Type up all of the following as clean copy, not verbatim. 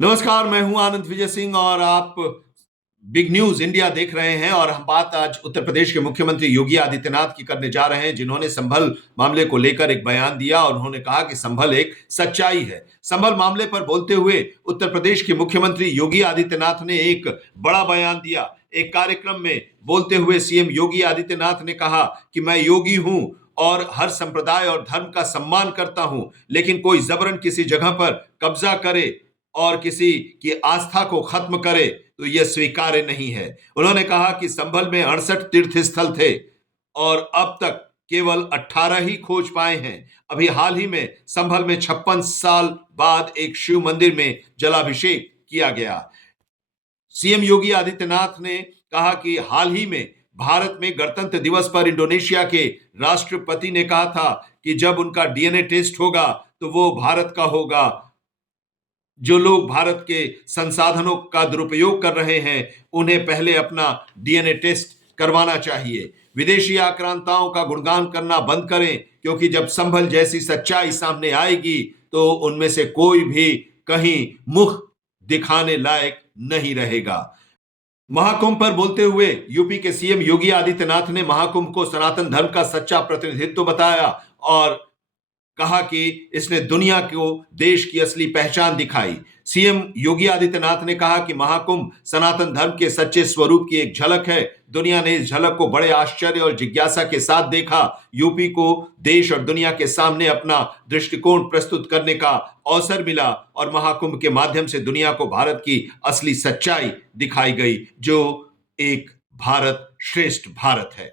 नमस्कार, मैं हूं आनंद विजय सिंह और आप बिग न्यूज इंडिया देख रहे हैं। और हम बात आज उत्तर प्रदेश के मुख्यमंत्री योगी आदित्यनाथ की करने जा रहे हैं, जिन्होंने संभल मामले को लेकर एक बयान दिया और उन्होंने कहा कि संभल एक सच्चाई है। संभल मामले पर बोलते हुए उत्तर प्रदेश के मुख्यमंत्री योगी आदित्यनाथ ने एक बड़ा बयान दिया। एक कार्यक्रम में बोलते हुए सीएम योगी आदित्यनाथ ने कहा कि मैं योगी हूं और हर संप्रदाय और धर्म का सम्मान करता हूं, लेकिन कोई जबरन किसी जगह पर कब्जा करे और किसी की आस्था को खत्म करे तो यह स्वीकार्य नहीं है। उन्होंने कहा कि संभल में 68 तीर्थ स्थल थे और अब तक केवल 18 ही खोज पाए हैं। अभी हाल ही में संभल में 56 साल बाद एक शिव मंदिर में जलाभिषेक किया गया। सीएम योगी आदित्यनाथ ने कहा कि हाल ही में भारत में गणतंत्र दिवस पर इंडोनेशिया के राष्ट्रपति ने कहा था कि जब उनका डीएनए टेस्ट होगा तो वो भारत का होगा। जो लोग भारत के संसाधनों का दुरुपयोग कर रहे हैं उन्हें पहले अपना डीएनए टेस्ट करवाना चाहिए। विदेशी आक्रांताओं का गुणगान करना बंद करें, क्योंकि जब संभल जैसी सच्चाई सामने आएगी तो उनमें से कोई भी कहीं मुख दिखाने लायक नहीं रहेगा। महाकुंभ पर बोलते हुए यूपी के सीएम योगी आदित्यनाथ ने महाकुंभ को सनातन धर्म का सच्चा प्रतिनिधित्व बताया और कहा कि इसने दुनिया को देश की असली पहचान दिखाई। सीएम योगी आदित्यनाथ ने कहा कि महाकुंभ सनातन धर्म के सच्चे स्वरूप की एक झलक है। दुनिया ने इस झलक को बड़े आश्चर्य और जिज्ञासा के साथ देखा। यूपी को देश और दुनिया के सामने अपना दृष्टिकोण प्रस्तुत करने का अवसर मिला और महाकुंभ के माध्यम से दुनिया को भारत की असली सच्चाई दिखाई गई, जो एक भारत श्रेष्ठ भारत है।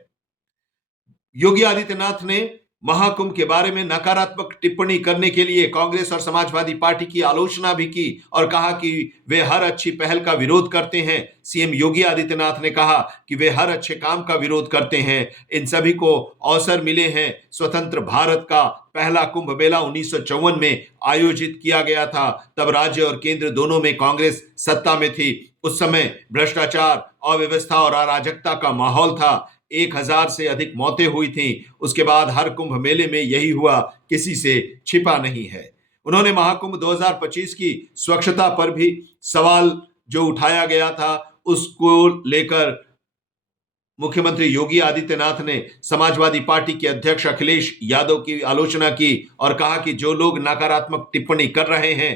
योगी आदित्यनाथ ने महाकुंभ के बारे में नकारात्मक टिप्पणी करने के लिए कांग्रेस और समाजवादी पार्टी की आलोचना भी की और कहा कि वे हर अच्छी पहल का विरोध करते हैं। सीएम योगी आदित्यनाथ ने कहा कि वे हर अच्छे काम का विरोध करते हैं। इन सभी को अवसर मिले हैं। स्वतंत्र भारत का पहला कुंभ मेला 1954 में आयोजित किया गया था। तब राज्य और केंद्र दोनों में कांग्रेस सत्ता में थी। उस समय भ्रष्टाचार, अव्यवस्था और अराजकता का माहौल था। 1000 से अधिक मौतें हुई थीं। उसके बाद हर कुंभ मेले में यही हुआ, किसी से छिपा नहीं है। उन्होंने महाकुंभ 2025 की स्वच्छता पर भी सवाल जो उठाया गया था उसको लेकर मुख्यमंत्री योगी आदित्यनाथ ने समाजवादी पार्टी के अध्यक्ष अखिलेश यादव की आलोचना की और कहा कि जो लोग नकारात्मक टिप्पणी कर रहे हैं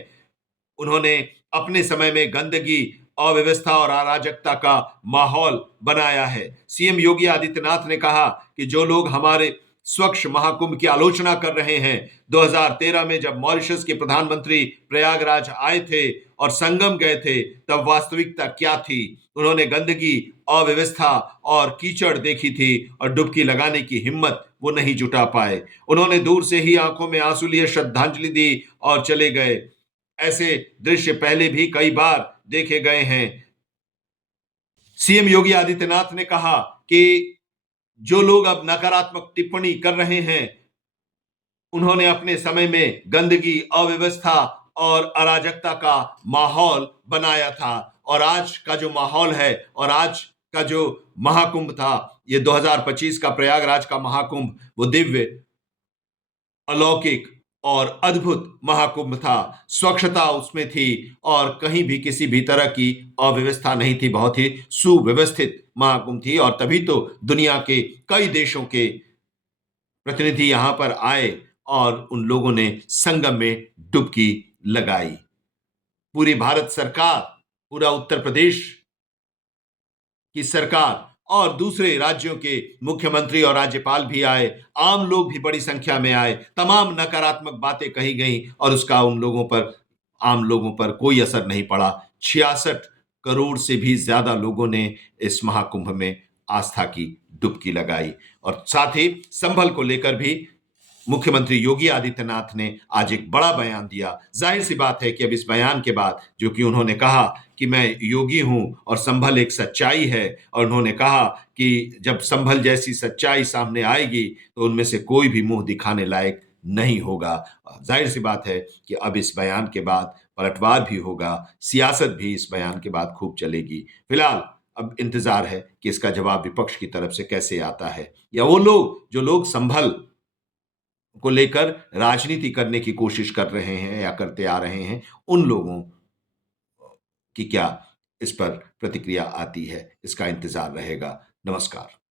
उन्होंने अपने समय में गंदगी, अव्यवस्था और अराजकता का माहौल बनाया है। सीएम योगी आदित्यनाथ ने कहा कि जो लोग हमारे स्वच्छ महाकुंभ की आलोचना कर रहे हैं, 2013 में जब मॉरिशस के प्रधानमंत्री प्रयागराज आए थे और संगम गए थे, तब वास्तविकता क्या थी? उन्होंने गंदगी, अव्यवस्था और कीचड़ देखी थी और डुबकी लगाने की हिम्मत वो नहीं जुटा पाए। उन्होंने दूर से ही आंखों में आंसू लिए श्रद्धांजलि दी और चले गए। ऐसे दृश्य पहले भी कई बार देखे गए हैं। सीएम योगी आदित्यनाथ ने कहा कि जो लोग अब नकारात्मक टिप्पणी कर रहे हैं उन्होंने अपने समय में गंदगी, अव्यवस्था और अराजकता का माहौल बनाया था और आज का जो माहौल है और आज का जो महाकुंभ था, ये 2025 का प्रयागराज का महाकुंभ, वो दिव्य, अलौकिक और अद्भुत महाकुंभ था। स्वच्छता उसमें थी और कहीं भी किसी भी तरह की अव्यवस्था नहीं थी। बहुत ही सुव्यवस्थित महाकुंभ थी और तभी तो दुनिया के कई देशों के प्रतिनिधि यहां पर आए और उन लोगों ने संगम में डुबकी लगाई। पूरी भारत सरकार, पूरा उत्तर प्रदेश की सरकार और दूसरे राज्यों के मुख्यमंत्री और राज्यपाल भी आए, आम लोग भी बड़ी संख्या में आए। तमाम नकारात्मक बातें कही गई और उसका उन लोगों पर, आम लोगों पर कोई असर नहीं पड़ा। 66 करोड़ से भी ज्यादा लोगों ने इस महाकुंभ में आस्था की डुबकी लगाई। और साथ ही संभल को लेकर भी मुख्यमंत्री योगी आदित्यनाथ ने आज एक बड़ा बयान दिया। जाहिर सी बात है कि अब इस बयान के बाद, जो कि उन्होंने कहा कि मैं योगी हूं और संभल एक सच्चाई है, और उन्होंने कहा कि जब संभल जैसी सच्चाई सामने आएगी तो उनमें से कोई भी मुंह दिखाने लायक नहीं होगा। जाहिर सी बात है कि अब इस बयान के बाद पलटवार भी होगा, सियासत भी इस बयान के बाद खूब चलेगी। फिलहाल अब इंतजार है कि इसका जवाब विपक्ष की तरफ से कैसे आता है, या वो लोग जो लोग संभल को लेकर राजनीति करने की कोशिश कर रहे हैं या करते आ रहे हैं, उन लोगों कि क्या इस पर प्रतिक्रिया आती है। इसका इंतजार रहेगा। नमस्कार।